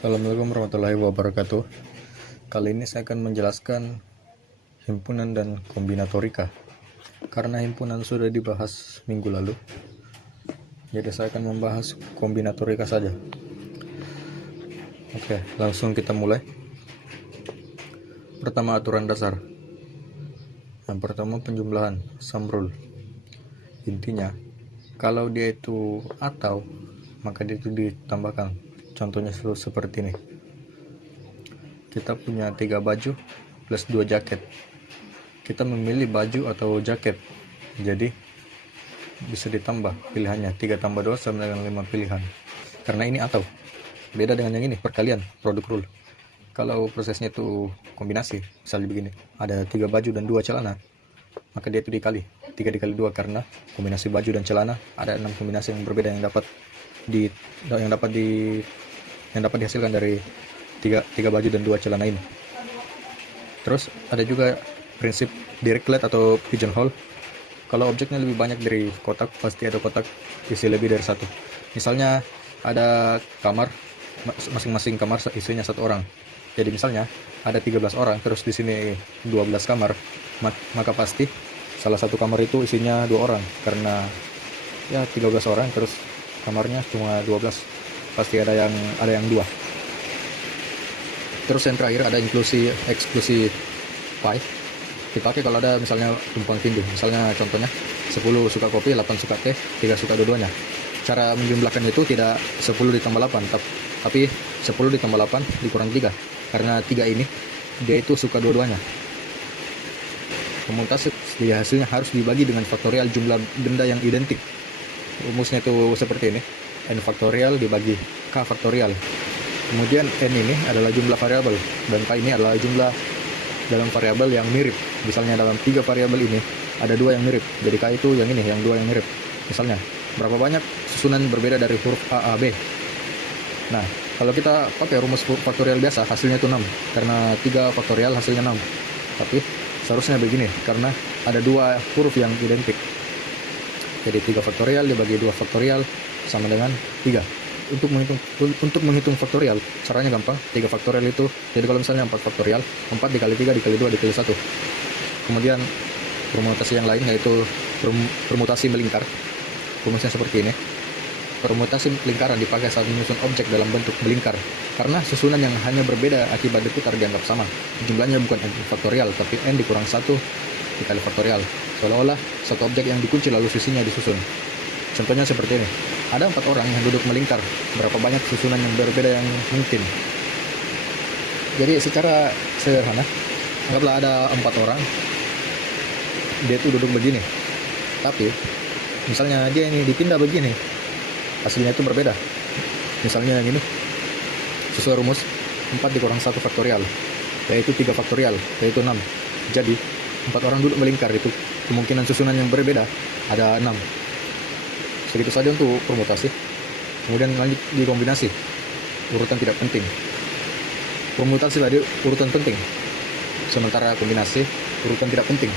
Assalamualaikum warahmatullahi wabarakatuh. Kali ini saya akan menjelaskan himpunan dan kombinatorika. Karena himpunan sudah dibahas minggu lalu, jadi saya akan membahas kombinatorika saja. Oke, langsung kita mulai. Pertama, aturan dasar. Yang pertama, penjumlahan, sum rule. Intinya, kalau dia itu atau, maka dia itu ditambahkan. Contohnya seperti ini. Kita punya 3 baju plus 2 jaket. Kita memilih baju atau jaket, jadi bisa ditambah pilihannya. 3 tambah 2 sama dengan 5 pilihan. Karena ini atau, beda dengan yang ini, perkalian, produk rule. Kalau prosesnya itu kombinasi, misalnya begini, ada 3 baju dan 2 celana, maka dia itu dikali 3 dikali 2, karena kombinasi baju dan celana ada 6 kombinasi yang berbeda yang dapat dihasilkan dari 3 baju dan 2 celana ini. Terus ada juga prinsip Dirichlet atau pigeonhole. Kalau objeknya lebih banyak dari kotak, pasti ada kotak isi lebih dari satu. Misalnya ada kamar, masing-masing kamar isinya 1 orang. Jadi misalnya ada 13 orang, terus di sini 12 kamar, maka pasti salah satu kamar itu isinya 2 orang, karena ya 13 orang terus kamarnya cuma 12, pasti ada yang 2. Terus yang terakhir ada inklusi eksklusi pi, dipakai kalau ada misalnya tumpang tindih. Misalnya contohnya 10 suka kopi, 8 suka teh, 3 suka dua-duanya. Cara menjumlahkan itu tidak 10 ditambah 8, tapi 10 ditambah 8 dikurang 3, karena 3 ini dia itu suka dua-duanya. Permutasi hasilnya harus dibagi dengan faktorial jumlah benda yang identik. Rumusnya itu seperti ini: n faktorial dibagi k faktorial. Kemudian n ini adalah jumlah variabel dan k ini adalah jumlah dalam variabel yang mirip. Misalnya dalam 3 variabel ini ada 2 yang mirip, jadi k itu yang ini, yang 2 yang mirip. Misalnya berapa banyak susunan berbeda dari huruf a, b. Nah, kalau kita pakai rumus faktorial biasa, hasilnya itu 6, karena 3 faktorial hasilnya 6. Tapi seharusnya begini, karena ada 2 huruf yang identik. Jadi 3 faktorial dibagi 2 faktorial sama dengan 3. Untuk menghitung faktorial, caranya gampang. 3 faktorial itu, jadi kalau misalnya 4 faktorial, 4 dikali 3 dikali 2 dikali 1. Kemudian permutasi yang lain yaitu permutasi melingkar. Rumusnya seperti ini. Permutasi lingkaran dipakai saat menyusun objek dalam bentuk melingkar, karena susunan yang hanya berbeda akibat diputar dianggap sama. Jumlahnya bukan n faktorial, tapi n dikurang 1 dikali faktorial, seolah-olah satu objek yang dikunci lalu sisinya disusun. Contohnya seperti ini. Ada 4 orang yang duduk melingkar. Berapa banyak susunan yang berbeda yang mungkin? Jadi secara sederhana, anggaplah ada 4 orang, dia itu duduk begini. Tapi misalnya dia ini dipindah begini, hasilnya itu berbeda. Misalnya yang ini, sesuai rumus 4 dikurang 1 faktorial, yaitu 3 faktorial, yaitu 6. Jadi 4 orang duduk melingkar, itu kemungkinan susunan yang berbeda ada 6. Segitu saja untuk permutasi. Kemudian lanjut di kombinasi. Urutan tidak penting. Permutasi tadi urutan penting, sementara kombinasi urutan tidak penting.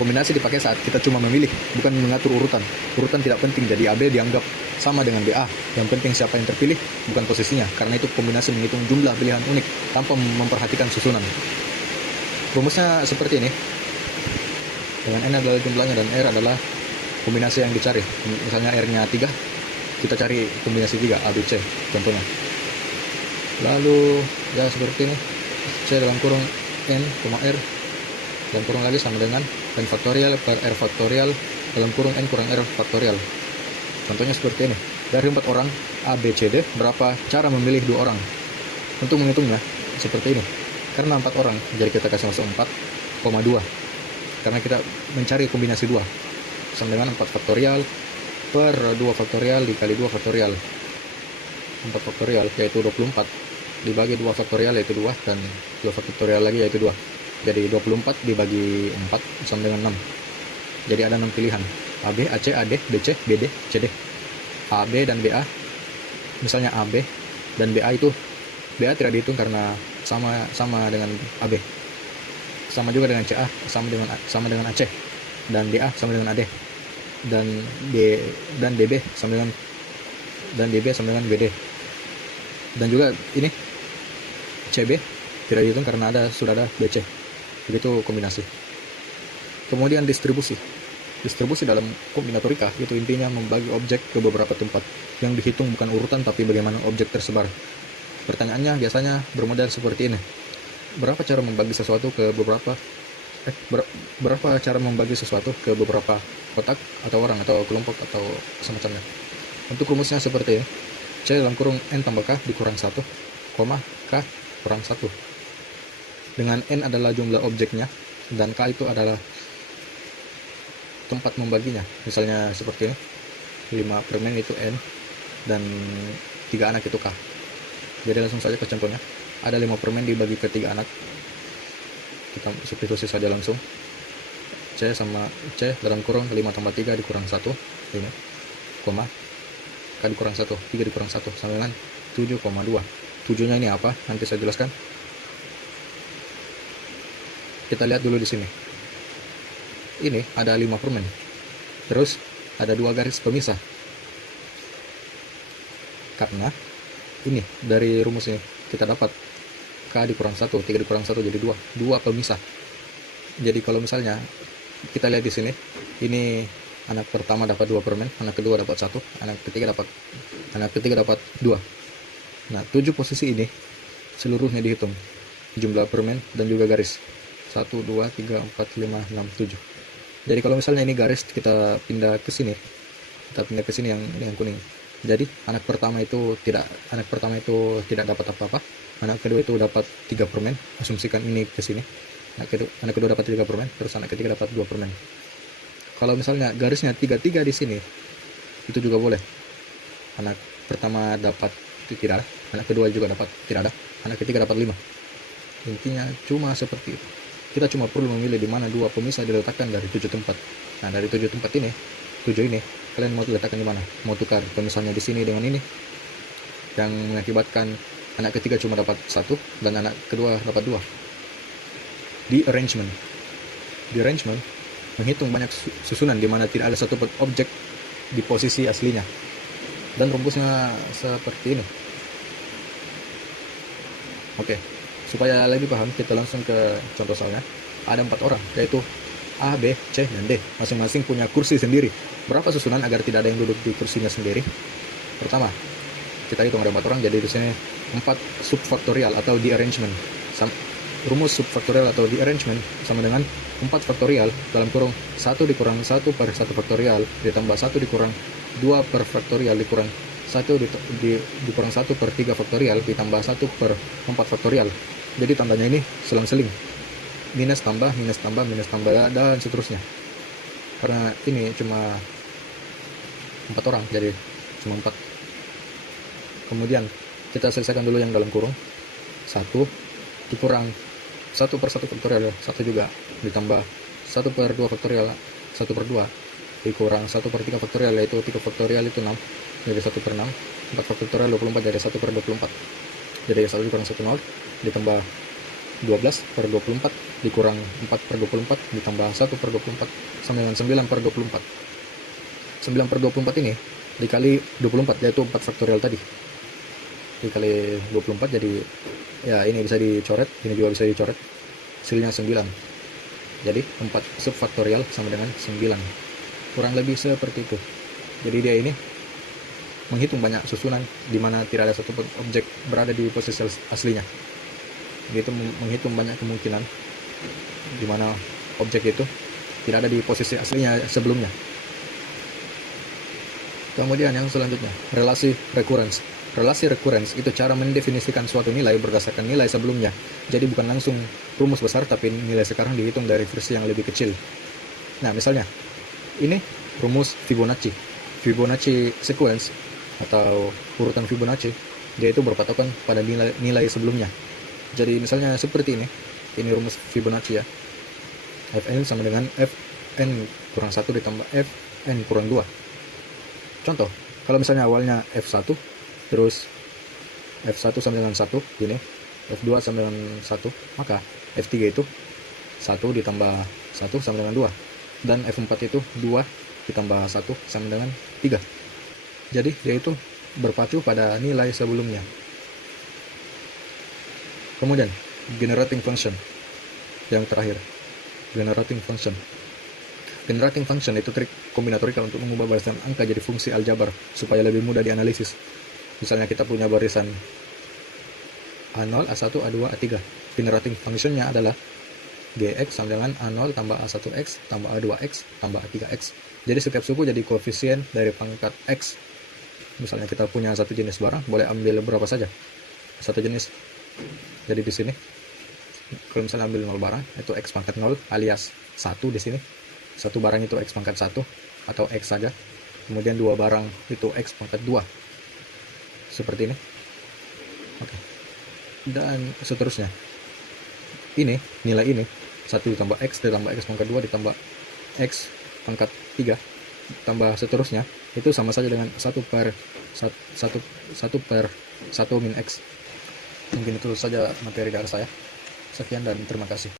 Kombinasi dipakai saat kita cuma memilih, bukan mengatur urutan. Urutan tidak penting, jadi AB dianggap sama dengan BA. Yang penting siapa yang terpilih, bukan posisinya. Karena itu kombinasi menghitung jumlah pilihan unik tanpa memperhatikan susunan. Rumusnya seperti ini. Dengan N adalah jumlahnya dan R adalah kombinasi yang dicari. Misalnya R-nya 3, kita cari kombinasi 3, A, B, C contohnya. Lalu ya seperti ini, C dalam kurung N, R dalam kurung lagi sama dengan N faktorial per R faktorial dalam kurung N kurang R faktorial. Contohnya seperti ini. Dari 4 orang A, B, C, D, berapa cara memilih 2 orang? Untuk menghitungnya seperti ini. Karena 4 orang, jadi kita kasih masuk 4,2. Karena kita mencari kombinasi 2. Sama dengan 4 faktorial per 2 faktorial dikali 2 faktorial. 4 faktorial yaitu 24 dibagi 2 faktorial yaitu 2, dan 2 faktorial lagi yaitu 2. Jadi 24 dibagi 4 sama dengan 6. Jadi ada 6 pilihan: AB, AC, AD, BC, BD, CD. AB dan BA, misalnya AB dan BA itu, BA tidak dihitung karena sama dengan AB. Sama juga dengan CA, sama dengan AC, dan DA sama dengan AD, dan DB sama dengan BD. Dan juga ini CB tidak dihitung karena sudah ada BC. Begitu kombinasi. Kemudian distribusi. Distribusi dalam kombinatorika itu intinya membagi objek ke beberapa tempat. Yang dihitung bukan urutan tapi bagaimana objek tersebar. Pertanyaannya biasanya bermodel seperti ini. Berapa cara membagi sesuatu ke beberapa kotak atau orang atau kelompok atau semacamnya. Untuk rumusnya seperti ini. C dalam kurung N tambah K dikurang 1, K kurang 1. Dengan N adalah jumlah objeknya dan K itu adalah tempat membaginya. Misalnya seperti ini, 5 permen itu N dan 3 anak itu K. Jadi langsung saja ke contohnya. Ada 5 permen dibagi ke 3 anak. Kita substitusi saja langsung. C sama C dalam kurung 5 tambah 3 dikurang 1 ini, koma K dikurang 1, 3 dikurang 1 sama dengan 7,2. 7 nya ini apa? Nanti saya jelaskan. Kita lihat dulu di sini. Ini ada 5 permen. Terus ada 2 garis pemisah. Karena ini dari rumus ini kita dapat K dikurang 1, 3 dikurang 1 jadi 2. 2 pemisah. Jadi kalau misalnya kita lihat di sini, ini anak pertama dapat 2 permen, anak kedua dapat 1, anak ketiga dapat 2. Nah, 7 posisi ini seluruhnya dihitung. Jumlah permen dan juga garis. 1, 2, 3, 4, 5, 6, 7. Jadi kalau misalnya ini garis kita pindah ke sini. Kita pindah ke sini yang kuning. Jadi anak pertama itu tidak dapat apa-apa. Anak kedua itu dapat 3 permen. Asumsikan ini ke sini. Anak kedua dapat 3 permen, terus anak ketiga dapat 2 permen. Kalau misalnya garisnya 3 di sini, itu juga boleh. Anak pertama dapat tidak ada, anak kedua juga dapat tidak ada, anak ketiga dapat 5. Intinya cuma seperti itu. Kita cuma perlu memilih di mana 2 pemisah diletakkan dari 7 tempat. Nah, dari 7 tempat ini, 7 ini kalian mau letakkan di mana? Mau tukar pemisahnya di sini dengan ini, yang mengakibatkan anak ketiga cuma dapat 1 dan anak kedua dapat 2. Di arrangement menghitung banyak susunan di mana tidak ada satu objek di posisi aslinya. Dan rumusnya seperti ini. Oke, supaya lebih paham kita langsung ke contoh soalnya. Ada 4 orang, yaitu A, B, C, dan D. Masing-masing punya kursi sendiri. Berapa susunan agar tidak ada yang duduk di kursinya sendiri? Pertama, kita hitung ada 4 orang, jadi di sini 4 subfaktorial atau di arrangement. Rumus subfaktorial atau di arrangement sama dengan 4 faktorial dalam kurung 1 dikurang 1 per 1 faktorial ditambah 1 dikurang 2 per faktorial dikurang 1 dikurang 1 per 3 faktorial ditambah 1 per 4 faktorial. Jadi tandanya ini selang-seling. Minus tambah dan seterusnya. Karena ini cuma 4 orang, jadi cuma 4. Kemudian kita selesaikan dulu yang dalam kurung. 1 dikurang 1 per 1 faktorial 1 juga ditambah 1 per 2 faktorial 1 per 2 dikurang 1 per 3 faktorial yaitu 3 faktorial itu 6 jadi 1 per 6 4 faktorial 24 jadi 1 per 24 jadi 1 dikurang 1 0 ditambah 12 per 24 dikurang 4 per 24 ditambah 1 per 24 sama dengan 9 per 24. 9 per 24 ini dikali 24 yaitu 4 faktorial tadi dikali 24 jadi ya ini bisa dicoret, ini juga bisa dicoret, hasilnya 9. Jadi 4 subfaktorial sama dengan 9. Kurang lebih seperti itu. Jadi dia ini menghitung banyak susunan di mana tidak ada satu objek berada di posisi aslinya. Itu menghitung banyak kemungkinan di mana objek itu tidak ada di posisi aslinya sebelumnya. Kemudian yang selanjutnya, relasi recurrence. Relasi recurrence itu cara mendefinisikan suatu nilai berdasarkan nilai sebelumnya. Jadi bukan langsung rumus besar, tapi nilai sekarang dihitung dari versi yang lebih kecil. Nah, misalnya, ini rumus Fibonacci. Fibonacci sequence atau urutan Fibonacci, dia itu berpatokan pada nilai sebelumnya. Jadi misalnya seperti ini rumus Fibonacci ya. Fn sama dengan Fn kurang 1 ditambah Fn kurang 2. Contoh, kalau misalnya awalnya F1, terus F1 sama dengan 1 gini, F2 sama dengan 1, maka F3 itu 1 ditambah 1 sama dengan 2, dan F4 itu 2 ditambah 1 sama dengan 3. Jadi dia itu berpacu pada nilai sebelumnya. Kemudian generating function yang terakhir, generating function. Generating function itu trik kombinatorikal untuk mengubah barisan angka jadi fungsi aljabar supaya lebih mudah dianalisis. Misalnya kita punya barisan A0, A1, A2, A3. Generating functionnya adalah Gx sama dengan A0 tambah A1x tambah A2x tambah A3x. Jadi setiap suku jadi koefisien dari pangkat x. Misalnya kita punya satu jenis barang, boleh ambil berapa saja satu jenis. Jadi di sini kalau misalnya ambil 0 barang, itu x pangkat 0 alias 1 di sini. Satu barang itu x pangkat 1 atau x saja. Kemudian 2 barang itu x pangkat 2. Seperti ini. Oke. Dan seterusnya. Ini, nilai ini 1 ditambah x ditambah x pangkat 2 ditambah x pangkat 3 tambah seterusnya, itu sama saja dengan 1 per 1 min x. Mungkin itu saja materi dari saya. Sekian dan terima kasih.